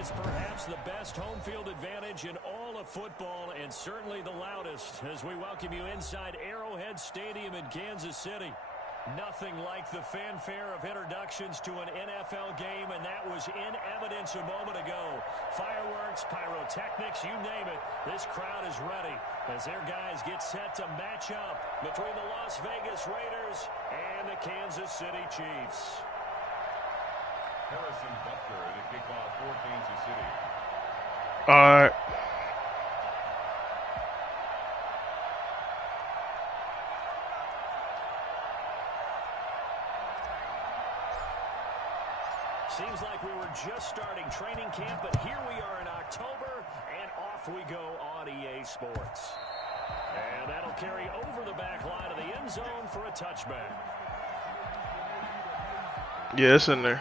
is perhaps the best home field advantage in all of football, and certainly the loudest, as we welcome you inside Arrowhead Stadium in Kansas City. Nothing like the fanfare of introductions to an NFL game, and that was in evidence a moment ago. Fireworks, pyrotechnics, you name it, this crowd is ready as their guys get set to match up between the Las Vegas Raiders and the Kansas City Chiefs. Harrison Butker to kick off for Kansas City. All right. Seems like we were just starting training camp, but here we are in October, and off we go on EA Sports. And that'll carry over the back line of the end zone for a touchback. Yeah, it's in there.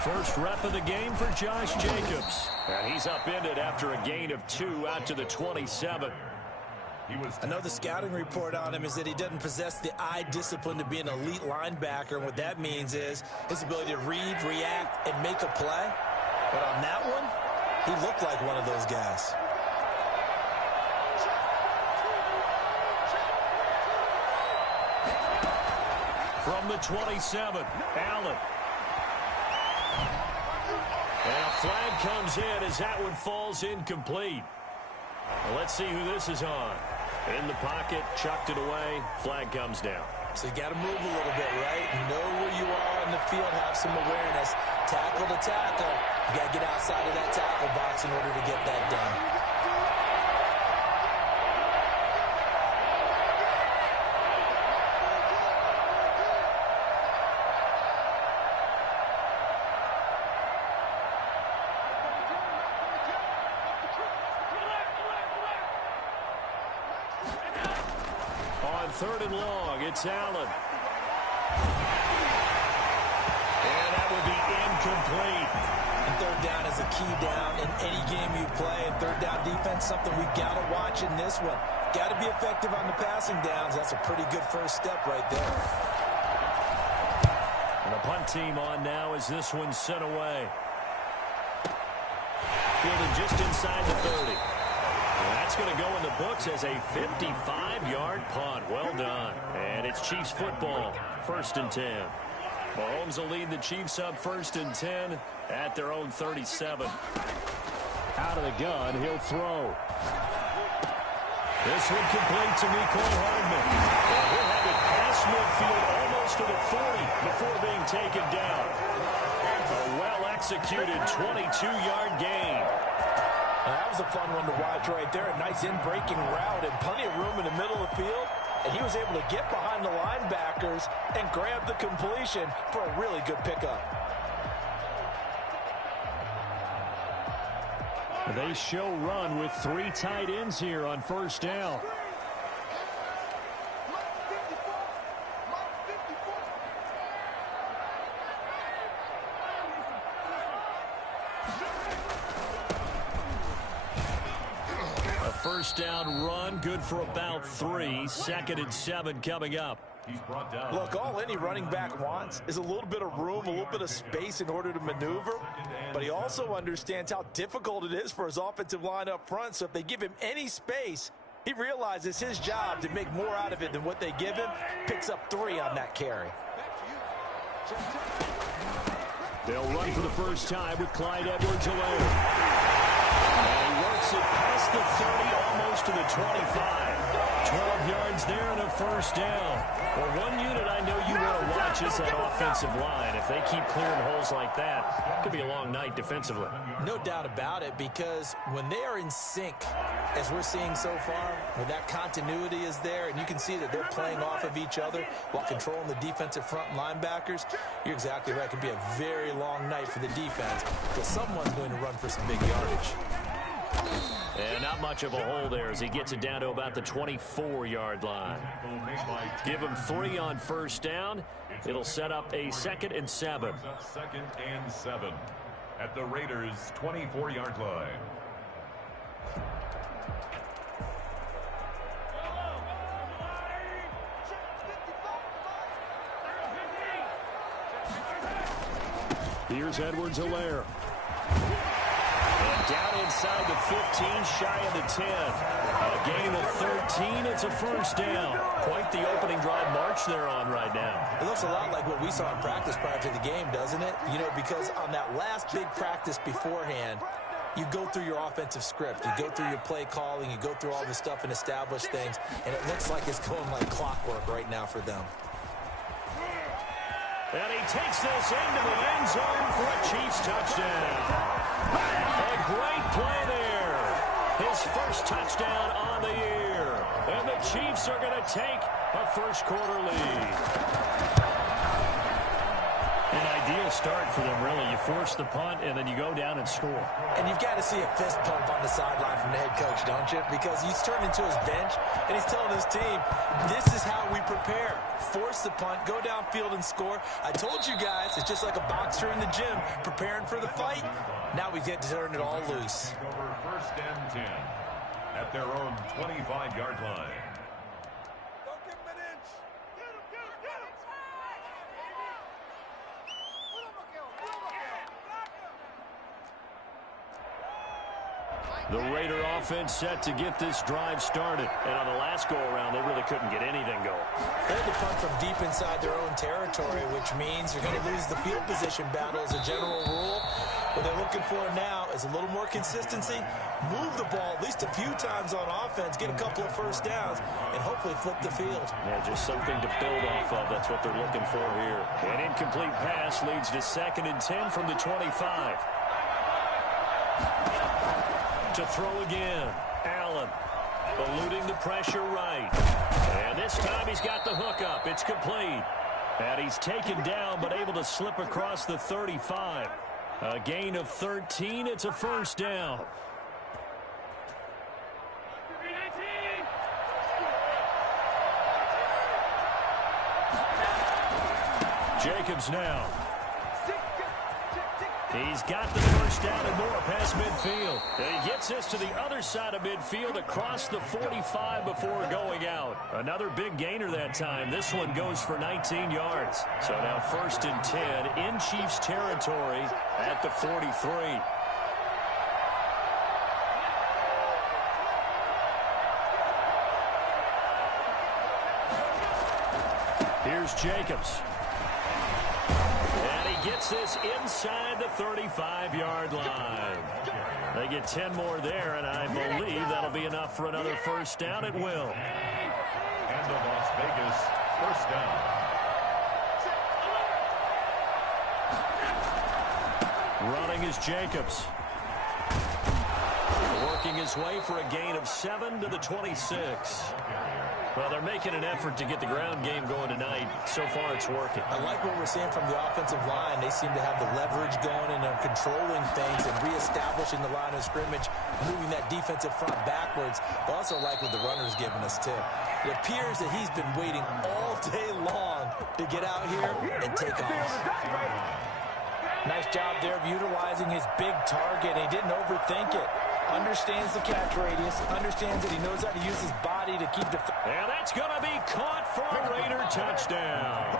First rep of the game for Josh Jacobs. And he's upended after a gain of 2 out to the 27. I know the scouting report on him is that he doesn't possess the eye discipline to be an elite linebacker. And what that means is his ability to read, react, and make a play. But on that one, he looked like one of those guys. From the 27, Allen. And a flag comes in as that one falls incomplete. Well, let's see who this is on. In the pocket, chucked it away, flag comes down. So you got to move a little bit, right? Know where you are in the field, have some awareness. Tackle to tackle. You got to get outside of that tackle box in order to get that done. Third and long, it's Allen. And that will be incomplete. And third down is a key down in any game you play. And third down defense, something we've got to watch in this one. Got to be effective on the passing downs. That's a pretty good first step right there. And the punt team on now as this one's sent away. Fielded just inside the 30. That's going to go in the books as a 55-yard punt. Well done. And it's Chiefs football, 1st and 10. Mahomes will lead the Chiefs up 1st and 10 at their own 37. Out of the gun, he'll throw. This one complete to Mecole Hardman. And he'll have it past midfield almost to the 40 before being taken down. A well-executed 22-yard gain. That was a fun one to watch right there. A nice in-breaking route and plenty of room in the middle of the field. And he was able to get behind the linebackers and grab the completion for a really good pickup. They show run with 3 tight ends here on 1st down. First down run, good for about 3. 2nd and 7 coming up. He's brought down. Look, all any running back wants is a little bit of room, a little bit of space in order to maneuver. But he also understands how difficult it is for his offensive line up front. So if they give him any space, he realizes his job to make more out of it than what they give him. Picks up 3 on that carry. They'll run for the first time with Clyde Edwards-Helaire. And he works it past the 30, almost to the 25. 12 yards there and a first down. Well, one unit I know you want to watch is that offensive line. If they keep clearing holes like that, it could be a long night defensively. No doubt about it, because when they are in sync, as we're seeing so far, when that continuity is there, and you can see that they're playing off of each other while controlling the defensive front linebackers, you're exactly right. It could be a very long night for the defense, because someone's going to run for some big yardage. And not much of a hole there as he gets it down to about the 24-yard line. Give him 3 on first down. It'll set up a 2nd and 7. 2nd and 7 at the Raiders' 24-yard line. Here's Edwards-Helaire. And down inside the 15, shy of the 10. A gain of 13. It's a first down. Quite the opening drive march they're on right now. It looks a lot like what we saw in practice prior to the game, doesn't it? You know, because on that last big practice beforehand, you go through your offensive script. You go through your play calling. You go through all the stuff and establish things. And it looks like it's going like clockwork right now for them. And he takes this into the end zone for a Chiefs touchdown. A great play there. His first touchdown on the year. And the Chiefs are going to take a first-quarter lead. An ideal start for them, really. You force the punt, and then you go down and score. And you've got to see a fist pump on the sideline from the head coach, don't you? Because he's turned into his bench, and he's telling his team, this is how we prepare. Force the punt, go downfield and score. I told you guys, it's just like a boxer in the gym preparing for the fight. Now we get to turn it all loose. Over 1st and 10 at their own 25-yard line. The Raider offense set to get this drive started. And on the last go-around, they really couldn't get anything going. They had to punt from deep inside their own territory, which means you're going to lose the field position battle as a general rule. What they're looking for now is a little more consistency, move the ball at least a few times on offense, get a couple of first downs, and hopefully flip the field. Yeah, just something to build off of. That's what they're looking for here. An incomplete pass leads to 2nd and 10 from the 25. To throw again. Allen eluding the pressure right. And this time he's got the hook up. It's complete. And he's taken down but able to slip across the 35. A gain of 13. It's a first down. Jacobs now. He's got the first down and more past midfield. And he gets this to the other side of midfield across the 45 before going out. Another big gainer that time. This one goes for 19 yards. So now 1st and 10 in Chiefs territory at the 43. Here's Jacobs. And he gets this inside the 35-yard line. They get 10 more there, and I believe that'll be enough for another first down. It will. And the Las Vegas first down. Running is Jacobs. Working his way for a gain of 7 to the 26. Well, they're making an effort to get the ground game going tonight. So far, it's working. I like what we're seeing from the offensive line. They seem to have the leverage going and are controlling things and reestablishing the line of scrimmage, moving that defensive front backwards. But also like what the runner's giving us, too. It appears that he's been waiting all day long to get out here and take off. Nice job there of utilizing his big target. He didn't overthink it. Understands the catch radius, understands that he knows how to use his body to keep the... And that's going to be caught for a Raider touchdown.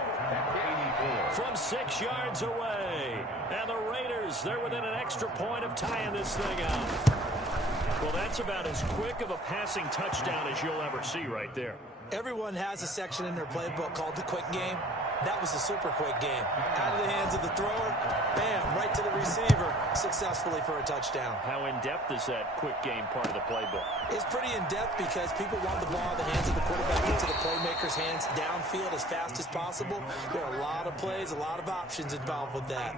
From 6 yards away. And the Raiders, they're within an extra point of tying this thing up. Well, that's about as quick of a passing touchdown as you'll ever see right there. Everyone has a section in their playbook called the quick game. That was a super quick game. Out of the hands of the thrower, bam, right to the receiver, successfully for a touchdown. How in-depth is that quick game part of the playbook? It's pretty in-depth because people want the ball in the hands of the quarterback into the playmaker's hands downfield as fast as possible. There are a lot of plays, a lot of options involved with that.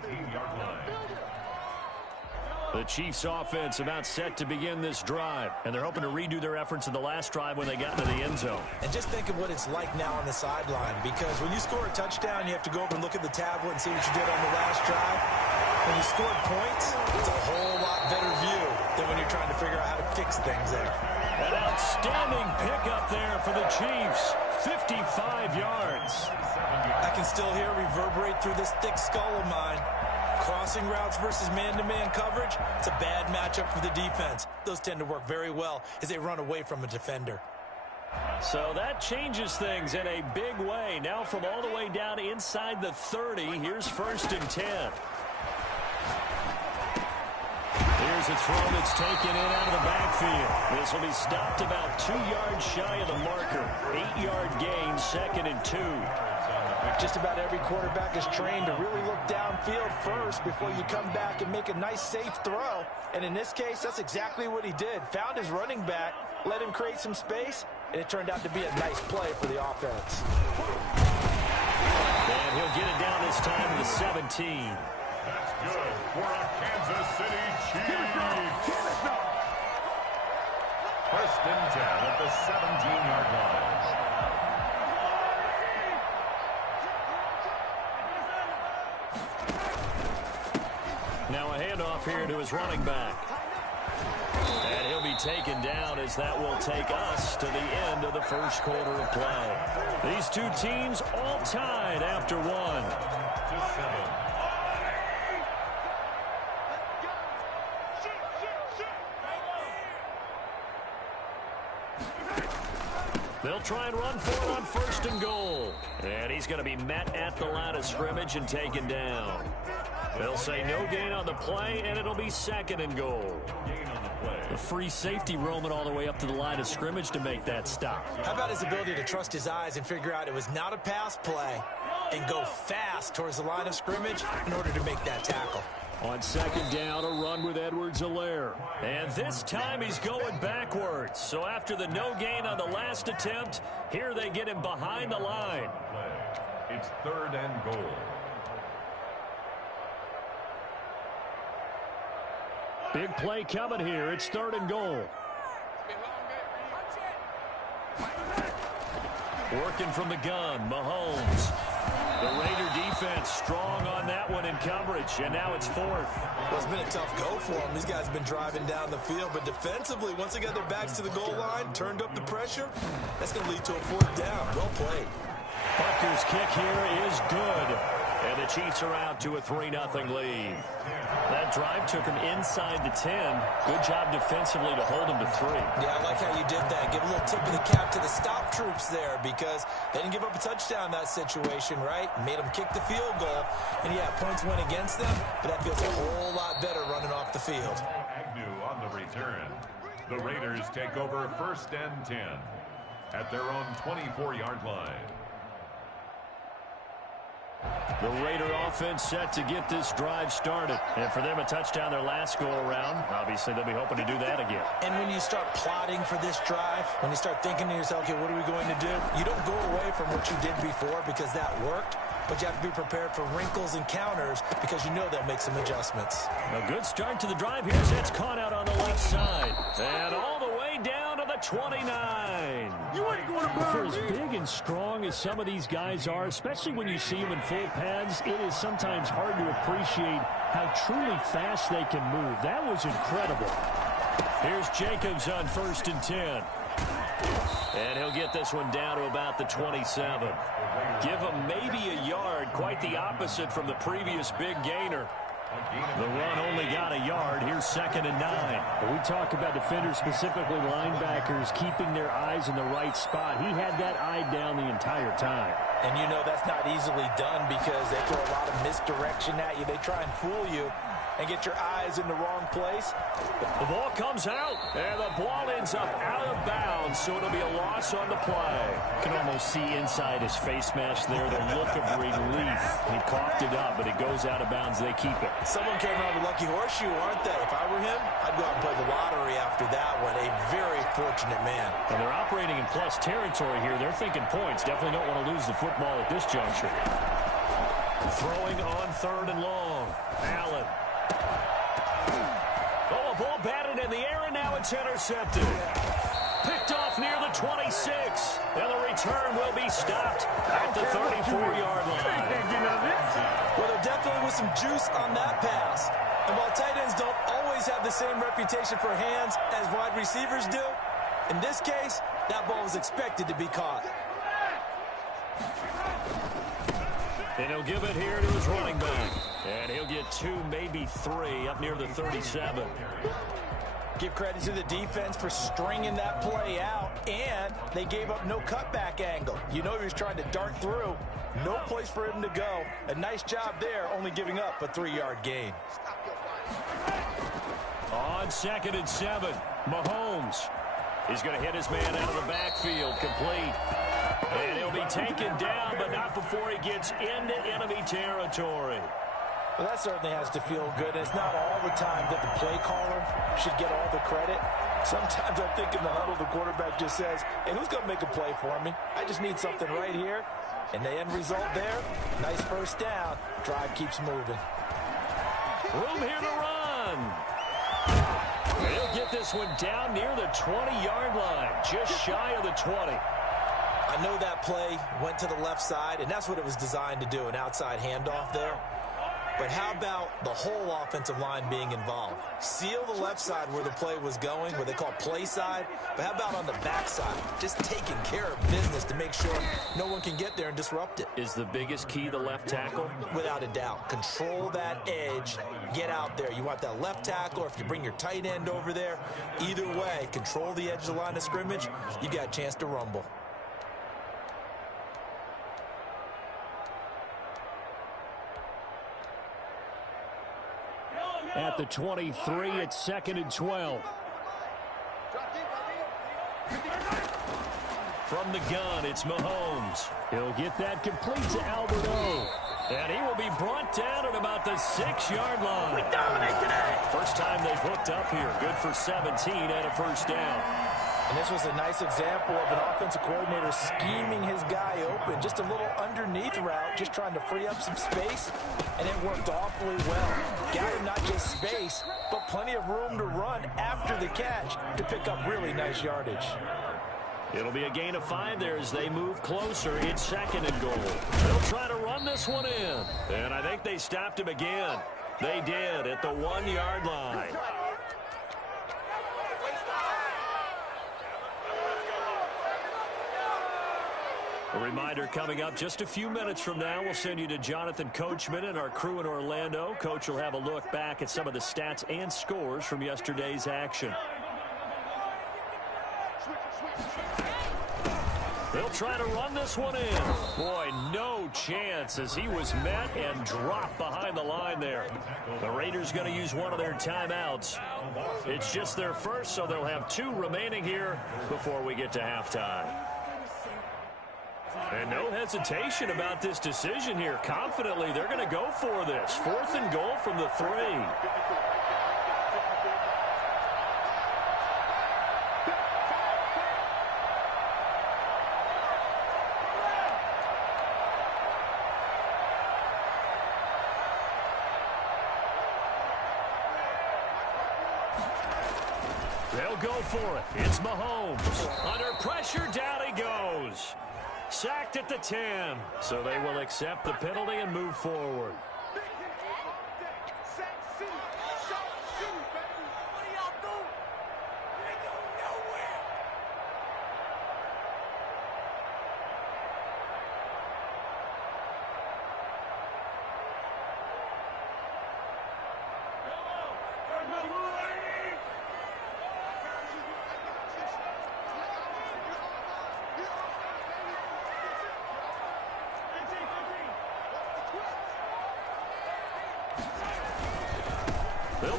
The Chiefs offense about set to begin this drive, and they're hoping to redo their efforts in the last drive when they got into the end zone. And just think of what it's like now on the sideline, because when you score a touchdown, you have to go over and look at the tablet and see what you did on the last drive. When you score points, it's a whole lot better view than when you're trying to figure out how to fix things there. An outstanding pickup there for the Chiefs. 55 yards. I can still hear it reverberate through this thick skull of mine. Crossing routes versus man-to-man coverage, it's a bad matchup for the defense. Those tend to work very well as they run away from a defender. So that changes things in a big way. Now from all the way down inside the 30, here's 1st and 10. Here's a throw that's taken in out of the backfield. This will be stopped about 2 yards shy of the marker. 8-yard gain, 2nd and 2. Just about every quarterback is trained to really look downfield first before you come back and make a nice, safe throw. And in this case, that's exactly what he did. Found his running back, let him create some space, and it turned out to be a nice play for the offense. And he'll get it down this time to the 17. That's good for a Kansas City Chiefs. 1st and 10 at the 17-yard line. Now a handoff here to his running back. And he'll be taken down as that will take us to the end of the first quarter of play. These two teams all tied after one. 7. They'll try and run for it on 1st and goal. And he's going to be met at the line of scrimmage and taken down. They'll say no gain on the play, and it'll be 2nd and goal. The free safety roaming all the way up to the line of scrimmage to make that stop. How about his ability to trust his eyes and figure out it was not a pass play and go fast towards the line of scrimmage in order to make that tackle. On 2nd down, a run with Edwards-Helaire. And this time he's going backwards. So after the no gain on the last attempt, here they get him behind the line. It's 3rd and goal. Big play coming here. It's 3rd and goal. Working from the gun, Mahomes. The Raider defense strong on that one in coverage, and now it's 4th. Well, it's been a tough go for them. These guys have been driving down the field, but defensively, once they got their backs to the goal line, turned up the pressure, that's going to lead to a 4th down. Well played. Butker's kick here is good, and the Chiefs are out to a 3-0 lead. That drive took him inside the 10. Good job defensively to hold him to 3. Yeah, I like how you did that. Give a little tip of the cap to the stop troops there because they didn't give up a touchdown in that situation, right? Made them kick the field goal. And, yeah, points went against them, but that feels a whole lot better running off the field. Agnew on the return. The Raiders take over 1st and 10 at their own 24-yard line. The Raider offense set to get this drive started. And for them, a touchdown their last go-around. Obviously, they'll be hoping to do that again. And when you start plotting for this drive, when you start thinking to yourself, okay, what are we going to do? You don't go away from what you did before because that worked. But you have to be prepared for wrinkles and counters because you know they'll make some adjustments. A good start to the drive. Here's that's caught out on the left side. And all the way down to the 29. You ain't going to For as big and strong as some of these guys are, especially when you see them in full pads, it is sometimes hard to appreciate how truly fast they can move. That was incredible. Here's Jacobs on 1st and 10. And he'll get this one down to about the 27. Give him maybe a yard, quite the opposite from the previous big gainer. The run only got a yard. Here's 2nd and 9. We talk about defenders, specifically linebackers, keeping their eyes in the right spot. He had that eye down the entire time. And you know that's not easily done because they throw a lot of misdirection at you. They try and fool you. and get your eyes in the wrong place. The ball comes out, and the ball ends up out of bounds, so it'll be a loss on the play. You can almost see inside his face mask there the look of relief. He coughed it up, but it goes out of bounds. They keep it. Someone came around with lucky horseshoe, aren't they? If I were him, I'd go out and play the lottery after that one. A very fortunate man. And they're operating in plus territory here. They're thinking points. Definitely don't want to lose the football at this juncture. Throwing on 3rd and long. Allen. Oh, a ball batted in the air, and now it's intercepted. Picked off near the 26. And the return will be stopped at the 34-yard line. Well, there definitely was some juice on that pass. And while tight ends don't always have the same reputation for hands as wide receivers do, in this case, that ball was expected to be caught. And he'll give it here to his running back. And he'll get 2, maybe 3, up near the 37. Give credit to the defense for stringing that play out, and they gave up no cutback angle. You know he was trying to dart through. No place for him to go. A nice job there, only giving up a 3-yard gain. On 2nd and 7, Mahomes. He's going to hit his man out of the backfield, complete. And he'll be taken down, but not before he gets into enemy territory. Well, that certainly has to feel good. It's not all the time that the play caller should get all the credit. Sometimes I think in the huddle, the quarterback just says, hey, who's going to make a play for me? I just need something right here. And the end result there, nice first down. Drive keeps moving. Room here to run. He'll get this one down near the 20-yard line, just shy of the 20. I know that play went to the left side, and that's what it was designed to do, an outside handoff there. But how about the whole offensive line being involved? Seal the left side where the play was going, what they call play side. But how about on the back side? Just taking care of business to make sure no one can get there and disrupt it. Is the biggest key the left tackle? Without a doubt. Control that edge. Get out there. You want that left tackle, or if you bring your tight end over there, either way, control the edge of the line of scrimmage, you got a chance to rumble. At the 23, it's 2nd and 12. From the gun, it's Mahomes. He'll get that complete to Albert O. And he will be brought down at about the 6-yard line. We dominate today. First time they've hooked up here. Good for 17 and a first down. And this was a nice example of an offensive coordinator scheming his guy open. Just a little underneath route, just trying to free up some space, and it worked awfully well. Got him not just space, but plenty of room to run after the catch to pick up really nice yardage. It'll be a gain of 5 there as they move closer. It's 2nd and goal. They'll try to run this one in. And I think they stopped him again. They did at the 1-yard line. A reminder coming up just a few minutes from now, we'll send you to Jonathan Coachman and our crew in Orlando. Coach will have a look back at some of the stats and scores from yesterday's action. They'll try to run this one in. Boy, no chance as he was met and dropped behind the line there. The Raiders going to use one of their timeouts. It's just their first, so they'll have 2 remaining here before we get to halftime. And no hesitation about this decision here. Confidently, they're going to go for this. 4th and goal from the 3. They'll go for it. It's Mahomes. Under pressure, down he goes. Sacked at the 10. So they will accept the penalty and move forward.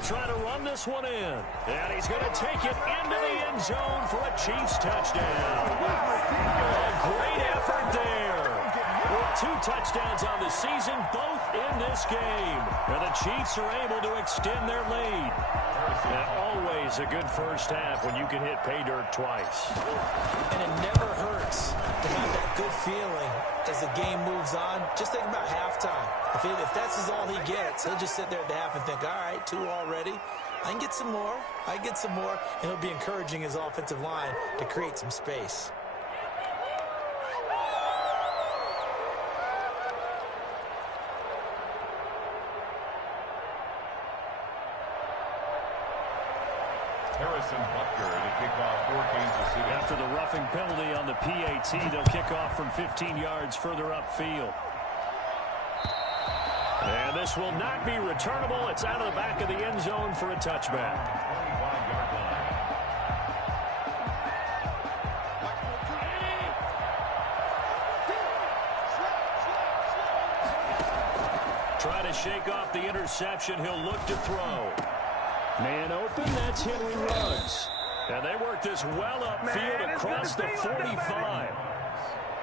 He'll try to run this one in. And he's going to take it into the end zone for a Chiefs touchdown. A great effort there. With 2 touchdowns on the season, both in this game. And the Chiefs are able to extend their lead. And always a good first half when you can hit pay dirt twice. And it never hurts to have that good feeling as the game moves on. Just think about halftime. If that's all he gets, he'll just sit there at the half and think, all right, 2 already. I can get some more. I can get some more. And he'll be encouraging his offensive line to create some space. Harrison Butker to kick off for Kansas City. After the roughing penalty on the PAT, they'll kick off from 15 yards further upfield. And this will not be returnable. It's out of the back of the end zone for a touchback. 25-yard line. Try to shake off the interception. He'll look to throw. Man open, that's Henry Ruggs. And they work this well upfield across the 45.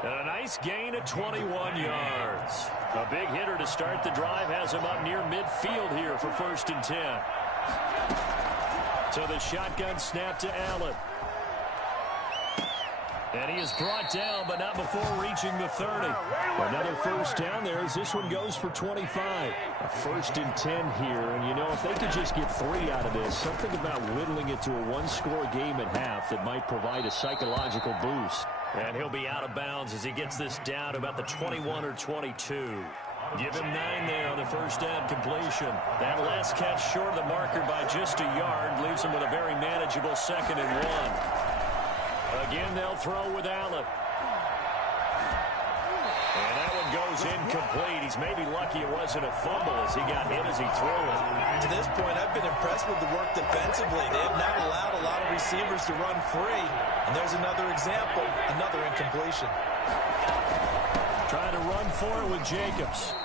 And a nice gain of 21 yards. A big hitter to start the drive has him up near midfield here for 1st and 10. So the shotgun snap to Allen. And he is brought down, but not before reaching the 30. Another first down there as this one goes for 25. A 1st and 10 here, and you know, if they could just get 3 out of this, something about whittling it to a 1-score game at half that might provide a psychological boost. And he'll be out of bounds as he gets this down to about the 21 or 22. Give him 9 there on the first down completion. That last catch short of the marker by just a yard leaves him with a very manageable 2nd and 1. Again, they'll throw with Allen. And that one goes incomplete. He's maybe lucky it wasn't a fumble as he got hit as he threw it. To this point, I've been impressed with the work defensively. They have not allowed a lot of receivers to run free. And there's another example, another incompletion. Trying to run for it with Jacobs.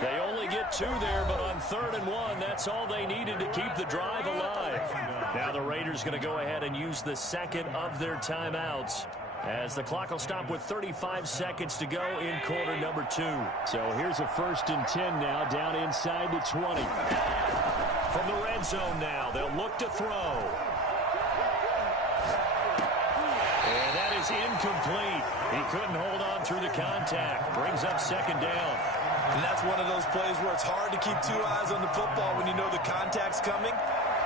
They only get 2 there, but on 3rd and 1, that's all they needed to keep the drive alive. Now the Raiders going to go ahead and use the 2nd of their timeouts as the clock will stop with 35 seconds to go in quarter number 2. So here's a 1st and 10 now down inside the 20. From the red zone now, they'll look to throw. And that is incomplete. He couldn't hold on through the contact. Brings up 2nd down. And that's one of those plays where it's hard to keep 2 eyes on the football when you know the contact's coming,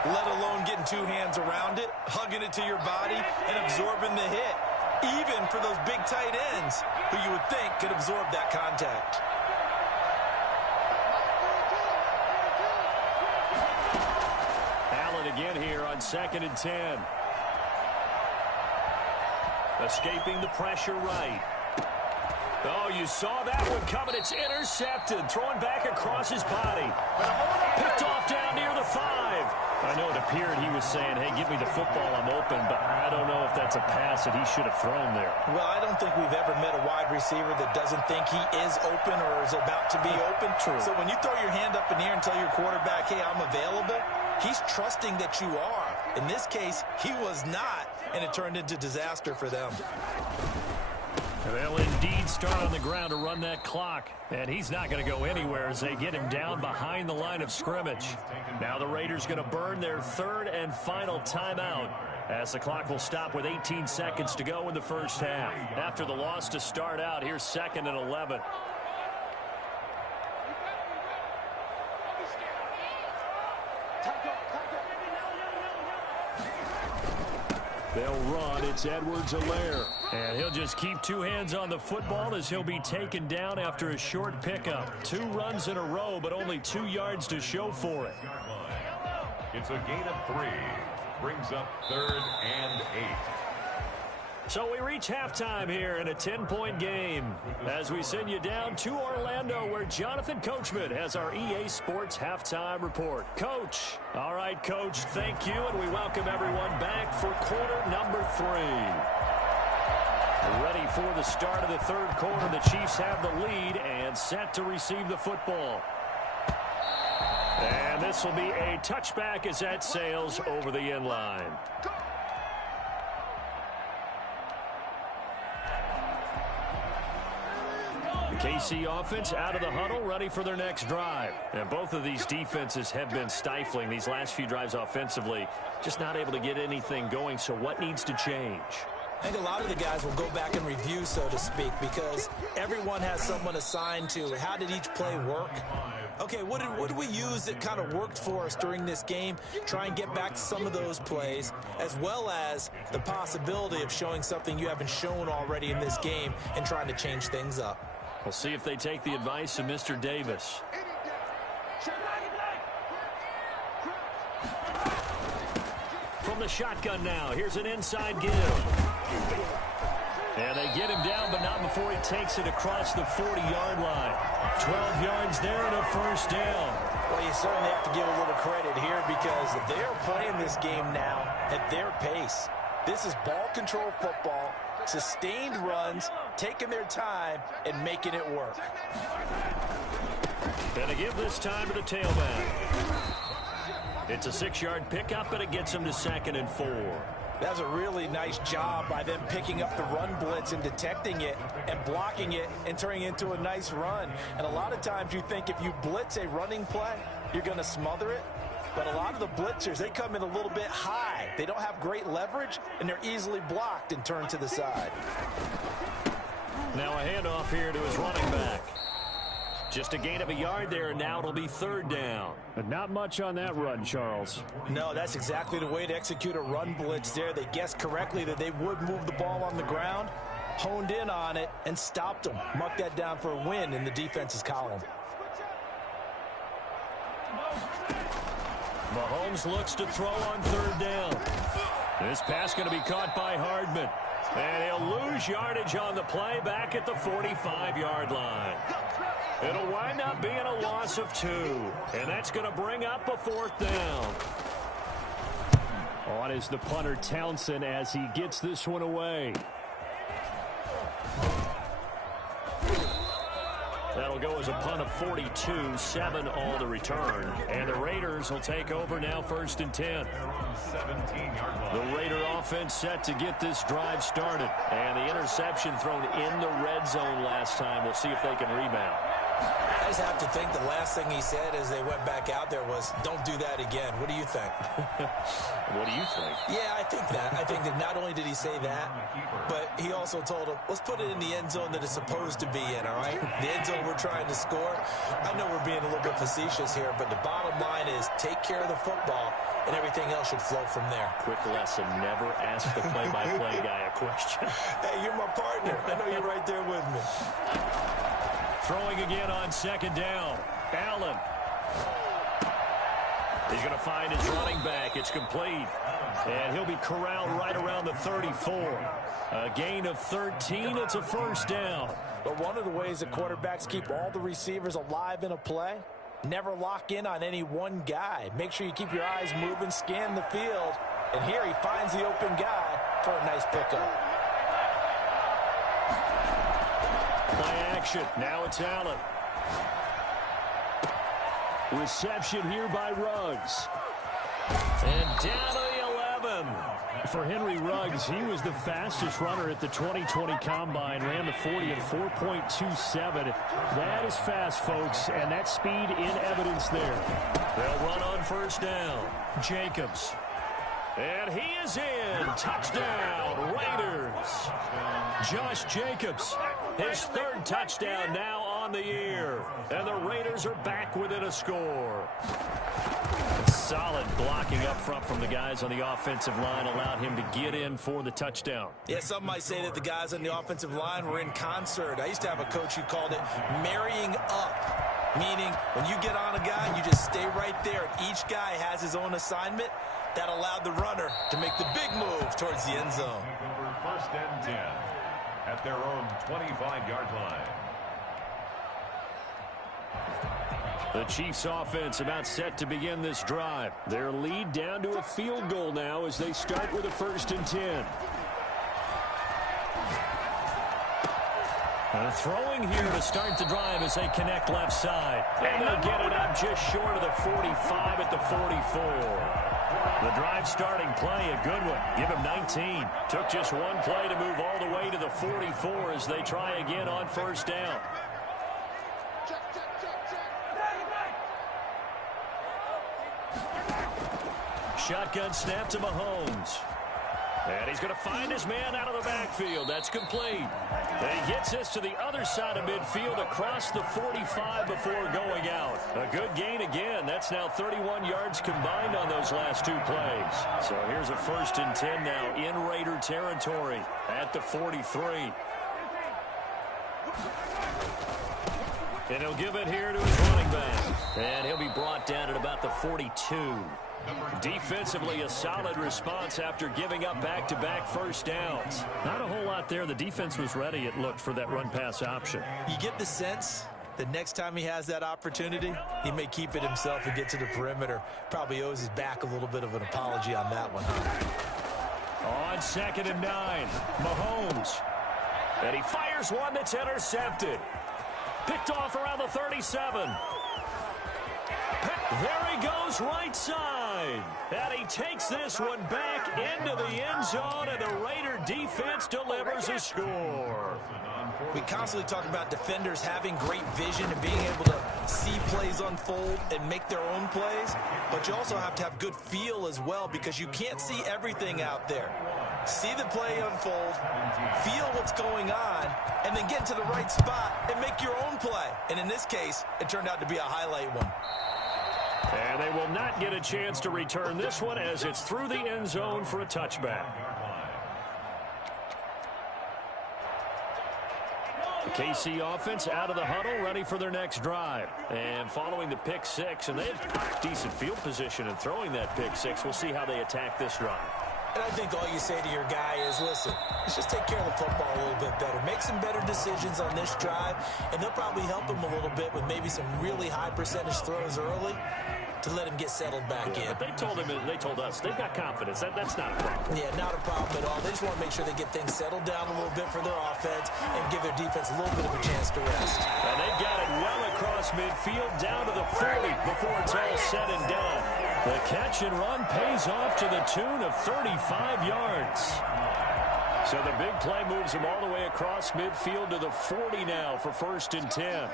let alone getting 2 hands around it, hugging it to your body, and absorbing the hit, even for those big tight ends who you would think could absorb that contact. Allen again here on 2nd and 10. Escaping the pressure right. Oh, you saw that one coming. It's intercepted. Throwing back across his body. Picked off down near the 5. I know it appeared he was saying, hey, give me the football, I'm open, but I don't know if that's a pass that he should have thrown there. Well, I don't think we've ever met a wide receiver that doesn't think he is open or is about to be open. True. So when you throw your hand up in the air and tell your quarterback, hey, I'm available, he's trusting that you are. In this case, he was not, and it turned into disaster for them. They'll indeed start on the ground to run that clock. And he's not going to go anywhere as they get him down behind the line of scrimmage. Now the Raiders going to burn their 3rd and final timeout as the clock will stop with 18 seconds to go in the first half. After the loss to start out, here's 2nd and 11. They'll run. It's Edwards-Helaire. And he'll just keep 2 hands on the football as he'll be taken down after a short pickup. 2 runs in a row, but only 2 yards to show for it. It's a gain of 3. Brings up 3rd and 8. So we reach halftime here in a 10-point game as we send you down to Orlando where Jonathan Coachman has our EA Sports Halftime Report. Coach. All right, Coach, thank you, and we welcome everyone back for quarter number 3. Ready for the start of the 3rd quarter. The Chiefs have the lead and set to receive the football. And this will be a touchback as that sails over the end line. The KC offense out of the huddle, ready for their next drive. And both of these defenses have been stifling these last few drives offensively. Just not able to get anything going, so what needs to change? I think a lot of the guys will go back and review, so to speak, because everyone has someone assigned to how did each play work. Okay, what did we use that kind of worked for us during this game? Try and get back to some of those plays, as well as the possibility of showing something you haven't shown already in this game and trying to change things up. We'll see if they take the advice of Mr. Davis. From the shotgun now, here's an inside give. And they get him down, but not before he takes it across the 40-yard line. 12 yards there and a first down. Well, you certainly have to give a little credit here because they're playing this game now at their pace. This is ball control football, sustained runs, taking their time, and making it work. And they give this time to the tailback. It's a 6-yard pickup, and it gets them to 2nd and 4. That's a really nice job by them picking up the run blitz and detecting it and blocking it and turning it into a nice run. And a lot of times you think if you blitz a running play, you're going to smother it. But a lot of the blitzers, they come in a little bit high. They don't have great leverage, and they're easily blocked and turned to the side. Now a handoff here to his running back. Just a gain of a yard there, and now it'll be 3rd down. But not much on that run, Charles. No, that's exactly the way to execute a run blitz there. They guessed correctly that they would move the ball on the ground, honed in on it, and stopped them. Mark that down for a win in the defense's column. Mahomes looks to throw on 3rd down. This pass going to be caught by Hardman. And he'll lose yardage on the play back at the 45-yard line. It'll wind up being a loss of 2. And that's going to bring up a 4th down. On is the punter Townsend as he gets this one away. That'll go as a punt of 42, 7 all to return. And the Raiders will take over now 1st and 10. The Raider offense set to get this drive started. And the interception thrown in the red zone last time. We'll see if they can rebound. I just have to think the last thing he said as they went back out there was, don't do that again. What do you think? What do you think? Yeah, I think that. I think that not only did he say that, but he also told him, let's put it in the end zone that it's supposed to be in, all right? The end zone we're trying to score. I know we're being a little bit facetious here, but the bottom line is take care of the football, and everything else should flow from there. Quick lesson, never ask the play-by-play guy a question. Hey, you're my partner. I know you're right there with me. Throwing again on 2nd down. Allen. He's going to find his running back. It's complete. And he'll be corralled right around the 34. A gain of 13. It's a 1st down. But one of the ways that quarterbacks keep all the receivers alive in a play, never lock in on any one guy. Make sure you keep your eyes moving, scan the field. And here he finds the open guy for a nice pickup. Play action. Now it's Allen. Reception here by Ruggs. And down to the 11. For Henry Ruggs, he was the fastest runner at the 2020 Combine. Ran the 40 in 4.27. That is fast, folks, and that speed in evidence there. They'll run on 1st down. Jacobs. And he is in. Touchdown, Raiders. Josh Jacobs, his 3rd touchdown now on the year. And the Raiders are back within a score. Solid blocking up front from the guys on the offensive line allowed him to get in for the touchdown. Yeah, some might say that the guys on the offensive line were in concert. I used to have a coach who called it marrying up, meaning when you get on a guy, you just stay right there. Each guy has his own assignment. That allowed the runner to make the big move towards the end zone. 1st and 10 at their own 25-yard line. The Chiefs offense about set to begin this drive. Their lead down to a field goal now as they start with a 1st and 10. Throwing here to start the drive as they connect left side. And they'll get it up just short of the 45 at the 44. The drive starting play, a good one. Give him 19. Took just one play to move all the way to the 44 as they try again on first down. Shotgun snap to Mahomes. And he's going to find his man out of the backfield. That's complete. And he gets this to the other side of midfield across the 45 before going out. A good gain again. That's now 31 yards combined on those last two plays. So here's a 1st and 10 now in Raider territory at the 43. And he'll give it here to his running back. And he'll be brought down at about the 42. Defensively, a solid response after giving up back-to-back first downs. Not a whole lot there. The defense was ready, it looked, for that run-pass option. You get the sense that next time he has that opportunity, he may keep it himself and get to the perimeter. Probably owes his back a little bit of an apology on that one. On 2nd and 9, Mahomes. And he fires one that's intercepted. Picked off around the 37. There he goes, right side. And he takes this one back into the end zone, and the Raider defense delivers a score. We constantly talk about defenders having great vision and being able to see plays unfold and make their own plays, but you also have to have good feel as well because you can't see everything out there. See the play unfold, feel what's going on, and then get to the right spot and make your own play. And in this case, it turned out to be a highlight one. And they will not get a chance to return this one as it's through the end zone for a touchback. The KC offense out of the huddle, ready for their next drive. And following the pick six, and they had decent field position in throwing that pick six. We'll see how they attack this drive. And I think all you say to your guy is, listen, let's just take care of the football a little bit better. Make some better decisions on this drive, and they'll probably help him a little bit with maybe some really high percentage throws early to let him get settled back in. But they told us, they've got confidence. That's not a problem. Yeah, not a problem at all. They just want to make sure they get things settled down a little bit for their offense and give their defense a little bit of a chance to rest. And they've got it well across midfield down to the 40 before it's all said and done. The catch and run pays off to the tune of 35 yards. So the big play moves him all the way across midfield to the 40 now for 1st and 10.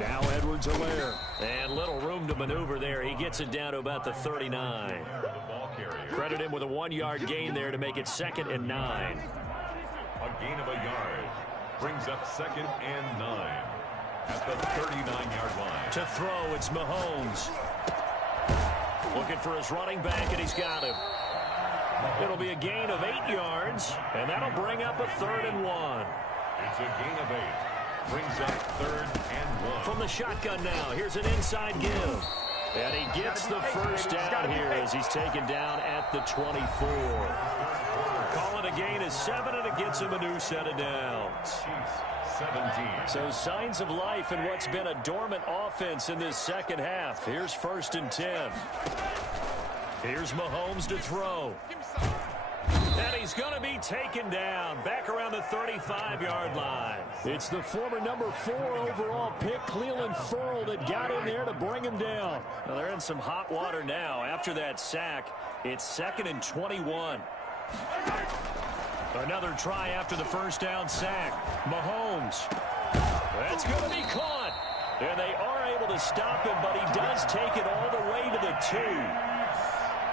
Now Edwards-Helaire. And little room to maneuver there. He gets it down to about the 39. Credit him with a 1-yard gain there to make it 2nd and 9. A gain of a yard brings up 2nd and 9 at the 39-yard line. To throw, it's Mahomes. Looking for his running back, and he's got him. It'll be a gain of 8 yards, and that'll bring up a 3rd and 1. It's a gain of 8. Brings up 3rd and 1. From the shotgun now, here's an inside give. And he gets the first down here as he's taken down at the 24. Call it a gain of 7, and it gets him a new set of downs. 17. So signs of life in what's been a dormant offense in this second half. Here's 1st and 10. Here's Mahomes to throw. And he's going to be taken down back around the 35-yard line. It's the former number 4 overall pick, Clelin Ferrell, that got in there to bring him down. Well, they're in some hot water now. After that sack, it's 2nd and 21. Another try after the first down sack. Mahomes. That's going to be caught. And they are able to stop him, but he does take it all the way to the 2.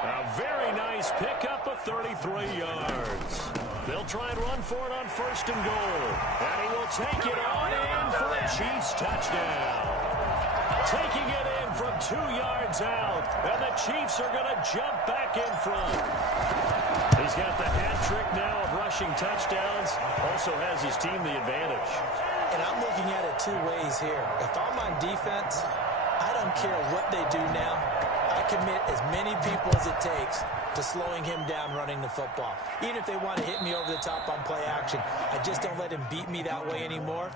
A very nice pickup of 33 yards. They'll try and run for it on 1st and goal. And he will take it on in for a Chiefs touchdown. Taking it in from 2 yards out. And the Chiefs are going to jump back in front. He's got the hat trick now of rushing touchdowns. Also has his team the advantage. And I'm looking at it 2 ways here. If I'm on defense, I don't care what they do now. I commit as many people as it takes to slowing him down running the football. Even if they want to hit me over the top on play action, I just don't let him beat me that way anymore.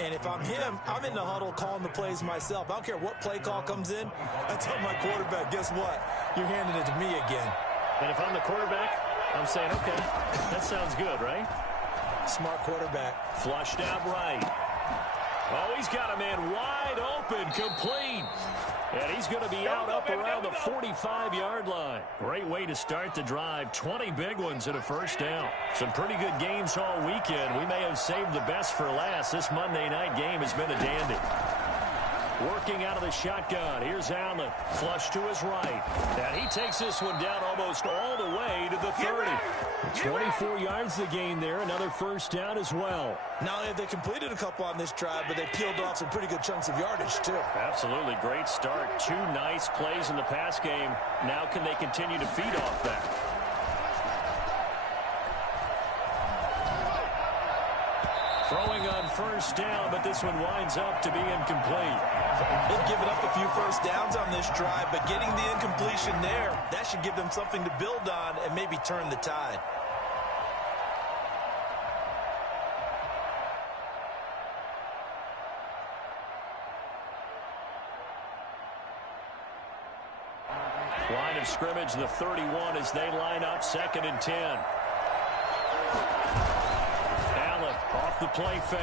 And if I'm him, I'm in the huddle calling the plays myself. I don't care what play call comes in. I tell my quarterback, guess what? You're handing it to me again. And if I'm the quarterback, I'm saying, okay, that sounds good, right? Smart quarterback. Flushed out right. Oh, he's got a man wide open, complete. And he's going to be out up around the 45-yard line. Great way to start the drive. 20 big ones and a first down. Some pretty good games all weekend. We may have saved the best for last. This Monday night game has been a dandy. Working out of the shotgun. Here's Allen. Flush to his right. And he takes this one down almost all the way to the 30. 24 yards to gain there. Another first down as well. Not only have they completed a couple on this drive, but they peeled off some pretty good chunks of yardage, too. Absolutely. Great start. 2 nice plays in the pass game. Now can they continue to feed off that? Throwing on first down, but this one winds up to be incomplete. They've given up a few first downs on this drive, but getting the incompletion there, that should give them something to build on and maybe turn the tide. Line of scrimmage, the 31 as they line up, 2nd and 10. Allen off the play fake.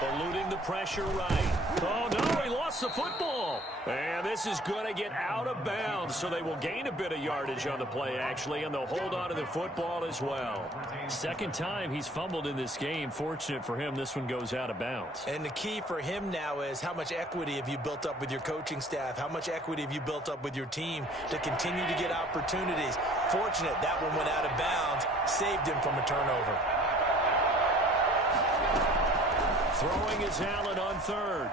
Eluding the pressure right. Oh, no, he lost the football. And this is going to get out of bounds, so they will gain a bit of yardage on the play, actually, and they'll hold on to the football as well. Second time he's fumbled in this game. Fortunate for him, this one goes out of bounds. And the key for him now is how much equity have you built up with your coaching staff? How much equity have you built up with your team to continue to get opportunities? Fortunate that one went out of bounds, saved him from a turnover. Throwing is Allen on 3rd.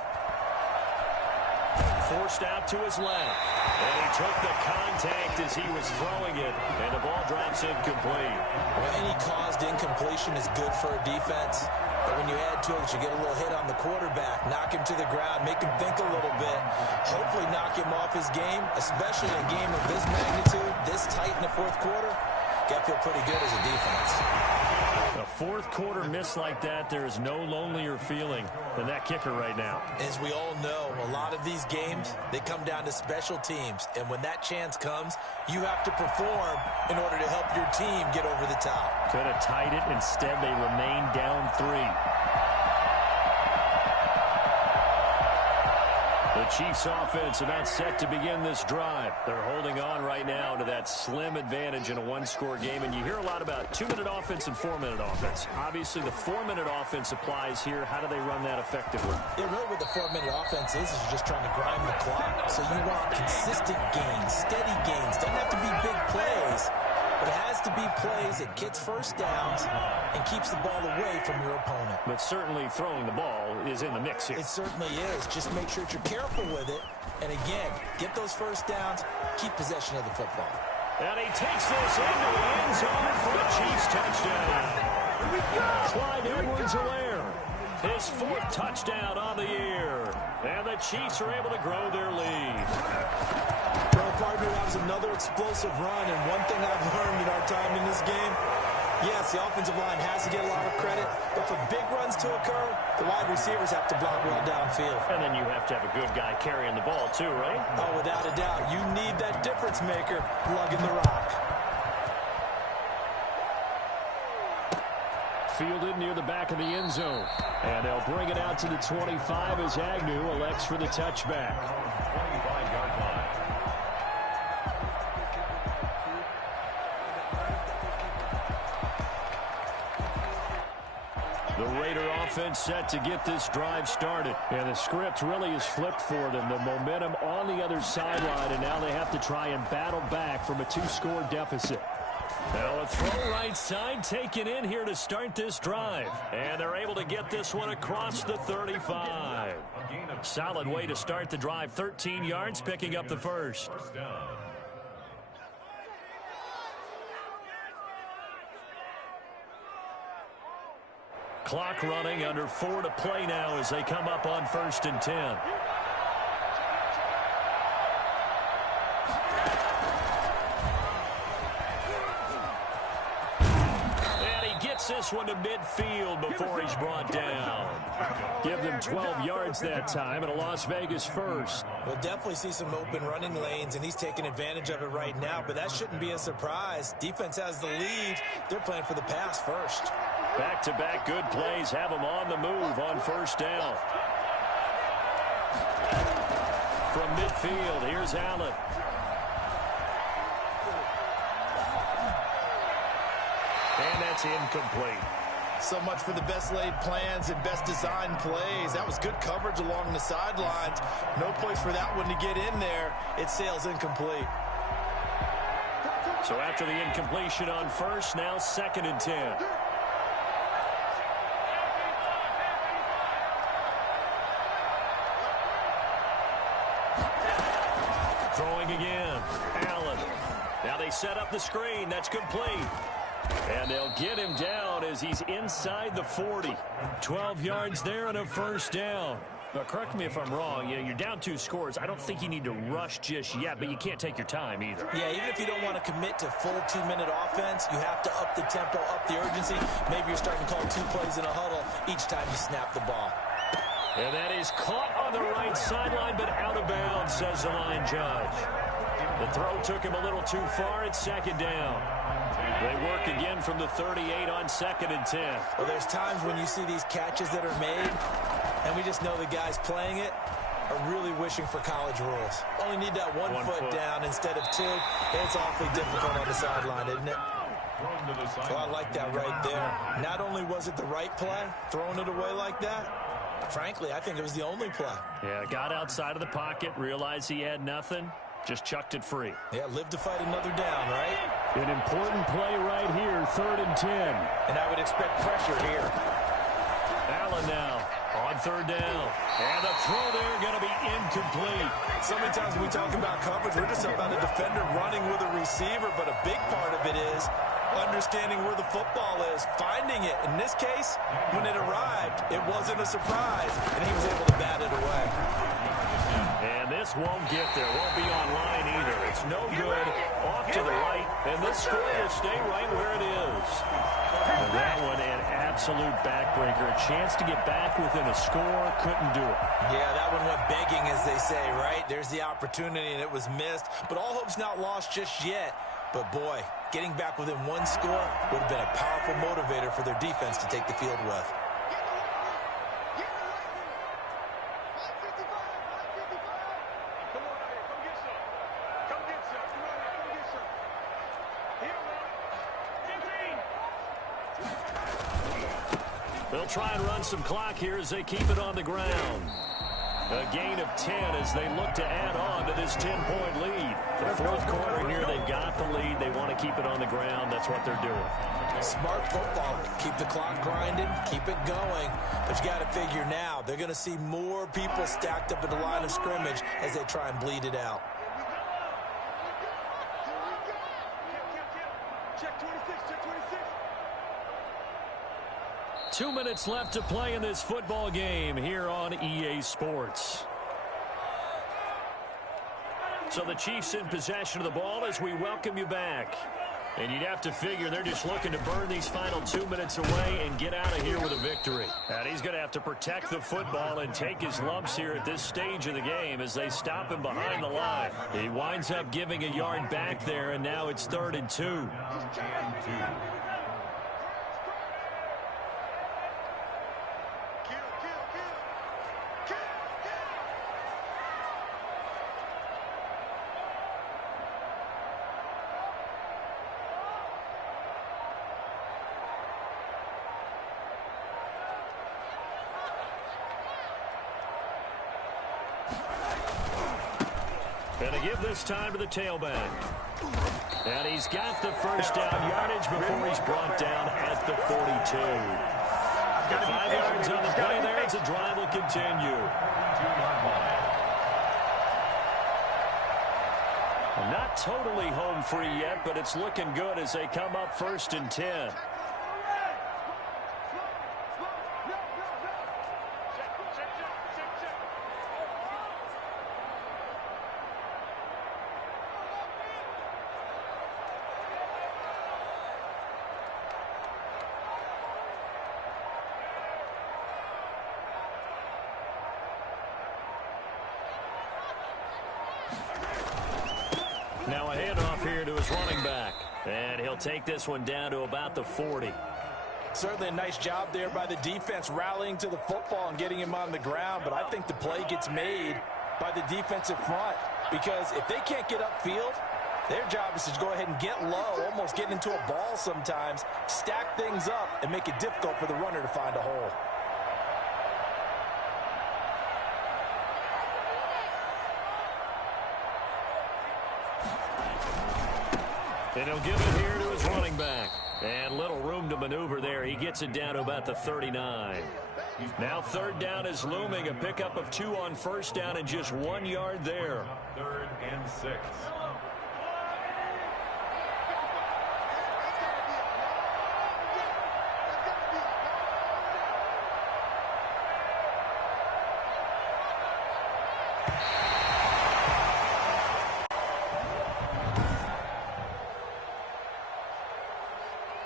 Forced out to his left. And he took the contact as he was throwing it. And the ball drops incomplete. Well, any caused incompletion is good for a defense. But when you add to it, you get a little hit on the quarterback, knock him to the ground, make him think a little bit, hopefully knock him off his game, especially in a game of this magnitude, this tight in the 4th quarter. Got to feel pretty good as a defense. A 4th quarter miss like that, there is no lonelier feeling than that kicker right now. As we all know, a lot of these games, they come down to special teams. And when that chance comes, you have to perform in order to help your team get over the top. Could have tied it. Instead, they remain down 3. The Chiefs offense about set to begin this drive. They're holding on right now to that slim advantage in a 1-score game. And you hear a lot about 2-minute offense and 4-minute offense. Obviously, the 4-minute offense applies here. How do they run that effectively? Yeah, really what the 4-minute offense is you're just trying to grind the clock. So you want consistent gains, steady gains. Doesn't have to be big plays, but it has to be plays that gets first downs and keeps the ball away from your opponent. But certainly throwing the ball is in the mix here. It certainly is. Just make sure that you're careful with it. And again, get those first downs, keep possession of the football. And he takes this into the end zone for the Chiefs touchdown. Clyde Edwards-Helaire, his 4th touchdown on the year. And the Chiefs are able to grow their lead. Well, partner, that was another explosive run. And one thing I've learned in our time in this game, yes, the offensive line has to get a lot of credit, but for big runs to occur, the wide receivers have to block well downfield. And then you have to have a good guy carrying the ball too, right? Oh, without a doubt. You need that difference maker lugging the rock. Fielded near the back of the end zone. And they'll bring it out to the 25 as Agnew elects for the touchback. 25-yard line. The Raider offense set to get this drive started. And the script really is flipped for them. The momentum on the other sideline, and now they have to try and battle back from a 2-score deficit. Now a throw right side taken in here to start this drive. And they're able to get this one across the 35. Solid way to start the drive. 13 yards, picking up the first. First down. Clock running, under 4 to play now as they come up on 1st and 10. And he gets Gets this one to midfield before he's brought down. Give them 12 yards that time, and a Las Vegas first. We'll definitely see some open running lanes, and he's taking advantage of it right now, but that shouldn't be a surprise. Defense has the lead. They're playing for the pass first. Back-to-back good plays have them on the move on first down. From midfield, here's Allen. And that's incomplete. So much for the best laid plans and best designed plays. That was good coverage along the sidelines. No place for that one to get in there. It sails incomplete. So after the incompletion on first, now 2nd and 10. Throwing again. Allen. Now they set up the screen. That's complete. And they'll get him down as he's inside the 40. 12 yards there and a first down. Now, correct me if I'm wrong. You're down 2 scores. I don't think you need to rush just yet, but you can't take your time either. Yeah, even if you don't want to commit to full 2-minute offense, you have to up the tempo, up the urgency. Maybe you're starting to call 2 plays in a huddle each time you snap the ball. And that is caught on the right sideline, but out of bounds, says the line judge. The throw took him a little too far. It's 2nd down. They work again from the 38 on 2nd and 10. Well, there's times when you see these catches that are made, and we just know the guys playing it are really wishing for college rules. Only need that one foot down instead of 2. It's awfully difficult on the sideline, isn't it? Well, I like that right there. Not only was it the right play, throwing it away like that, frankly, I think it was the only play. Yeah, got outside of the pocket, realized he had nothing, just chucked it free. Yeah, live to fight another down, right? An important play right here, 3rd and 10. And I would expect pressure here. Allen now on 3rd down. And the throw there going to be incomplete. So many times when we talk about coverage, we're just about a defender running with a receiver, but a big part of it is understanding where the football is, finding it. In this case, when it arrived, it wasn't a surprise, and he was able to bat it away. And this won't get there. Won't be online either. It's no good. Off to the right, and this score will stay right where it is. And that one an absolute backbreaker. A chance to get back within a score. Couldn't do it. Yeah, that one went begging, as they say, right? There's the opportunity, and it was missed. But all hope's not lost just yet. But, boy, getting back within 1 score would have been a powerful motivator for their defense to take the field with. They'll try and run some clock here as they keep it on the ground. A gain of 10 as they look to add on to this 10-point lead. The 4th quarter here, they've got the lead. They want to keep it on the ground. That's what they're doing. Smart football. Keep the clock grinding. Keep it going. But you got to figure now, they're going to see more people stacked up at the line of scrimmage as they try and bleed it out. Check 26, check 26. 2 minutes left to play in this football game here on EA Sports. So the Chiefs in possession of the ball as we welcome you back. And you'd have to figure they're just looking to burn these final 2 minutes away and get out of here with a victory. And he's going to have to protect the football and take his lumps here at this stage of the game as they stop him behind the line. He winds up giving a yard back there, and now it's 3rd and 2. And to give this time to the tailback. And he's got the first down yardage before he's brought down at the 42. 5 yards on the play there as the drive will continue. Not totally home free yet, but it's looking good as they come up 1st and 10. his running back. And he'll take this one down to about the 40. Certainly a nice job there by the defense rallying to the football and getting him on the ground, but I think the play gets made by the defensive front because if they can't get upfield, their job is to go ahead and get low, almost get into a ball sometimes, stack things up, and make it difficult for the runner to find a hole. And he'll give it here to his running back. And little room to maneuver there. He gets it down to about the 39. Now third down is looming. A pickup of 2 on first down and just 1 yard there. 3rd and 6.